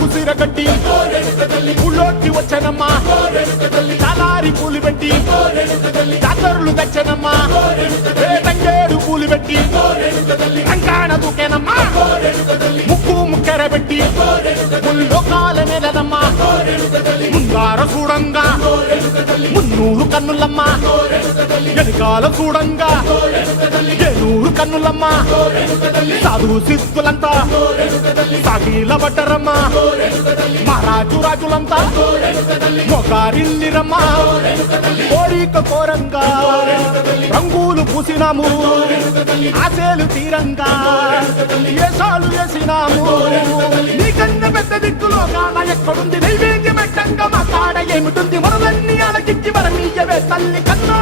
కుసిరగట్టి ఊళ్ళోకి వచ్చనమ్మా తలారి పూలు పెట్టి జాతరులు తెచ్చనమ్మా తంగేడు పూలు పెట్టి రంగాణ దూకేనమ్మా ముక్కు ముక్కెర పెట్టి ముల్లోకాల నెలనమ్మా ముందార చూడంగా మున్నూరు కన్నులమ్మా వెనుకాల చూడంగా ఏనూరు కన్నులమ్మా సాధు సిద్ధులంతా సాగిల పడ్డరమ్మా మహారాజు రాజులంతా మొగారిల్లిరమ్మా కోరిక కోరంగా రంగులు పూసినాము ఆశలు తీరంగా ఏసాలు వేసినాము నీకన్నా పెద్ద దిక్కులో కాన ఎక్కడుంది నైవేద్యం పెట్టంగా మా కాడ ఏమిటుంది మనలన్నీ అలకిచ్చి మరమీయవే తల్లి కన్నా